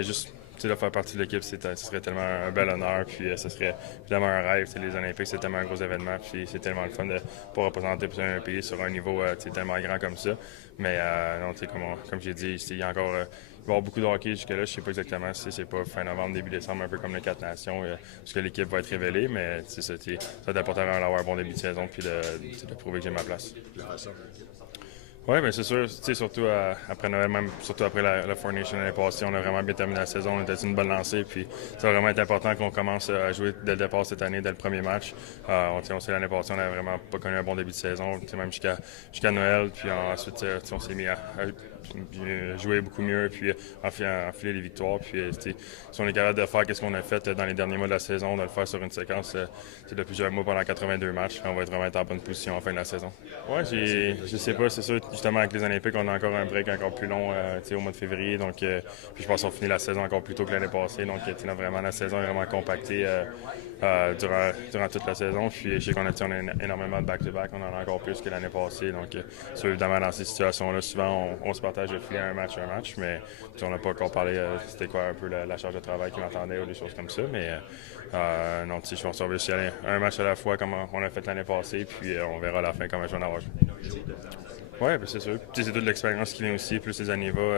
mais juste de faire partie de l'équipe, ce serait tellement un bel honneur, puis ce serait évidemment un rêve. Les Olympiques, c'est tellement un gros événement, puis c'est tellement le fun de pouvoir représenter un pays sur un niveau tellement grand comme ça. Mais non, comme j'ai dit, il y a encore. Il va y avoir beaucoup de hockey jusque-là. Je ne sais pas exactement si c'est pas fin novembre, début décembre, un peu comme les 4 nations, parce que l'équipe va être révélée, mais ça va être important d'avoir un bon début de saison puis de prouver que j'ai ma place. Oui, mais c'est sûr, surtout après Noël, même surtout après la Four Nations l'année passée, on a vraiment bien terminé la saison, on était sur une bonne lancée, puis ça va vraiment être important qu'on commence à jouer dès le départ cette année, dès le premier match. On sait l'année passée, on n'avait vraiment pas connu un bon début de saison, même jusqu'à Noël, puis ensuite on s'est mis à jouer beaucoup mieux, puis enfiler les victoires, puis si on est capable de faire ce qu'on a fait dans les derniers mois de la saison, de le faire sur une séquence de plusieurs mois pendant 82 matchs, on va vraiment être en bonne position en fin de la saison. Oui, je sais pas, c'est sûr, justement avec les Olympiques, on a encore un break encore plus long au mois de février, donc puis je pense qu'on finit la saison encore plus tôt que l'année passée, donc vraiment la saison est vraiment compactée durant toute la saison, puis je sais qu'on a énormément de back-to-back, on en a encore plus que l'année passée, donc évidemment dans ces situations-là, souvent on se partage le filet un match, mais on n'a pas encore parlé c'était quoi un peu la charge de travail qui m'attendait ou des choses comme ça, mais non, je pense qu'on va juste y aller un match à la fois comme on a fait l'année passée, puis on verra à la fin comment je vais en avoir joué. Oui, ben c'est sûr. C'est toute l'expérience qui vient aussi. Plus les années vont,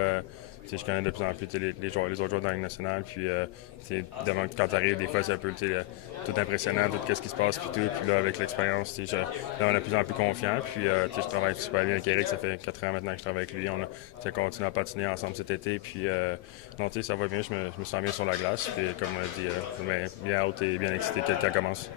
je connais de plus en plus les autres joueurs dans la Ligue nationale. Puis, évidemment, quand tu arrives, des fois, c'est un peu tout impressionnant, tout ce qui se passe. Puis là, avec l'expérience, on est de plus en plus confiant. Puis, je travaille super bien avec Eric. Ça fait 4 ans maintenant que je travaille avec lui. On a continué à patiner ensemble cet été. Puis, non, ça va bien. Je me sens bien sur la glace. Puis, comme on a dit, bien out et bien excité que le temps commence.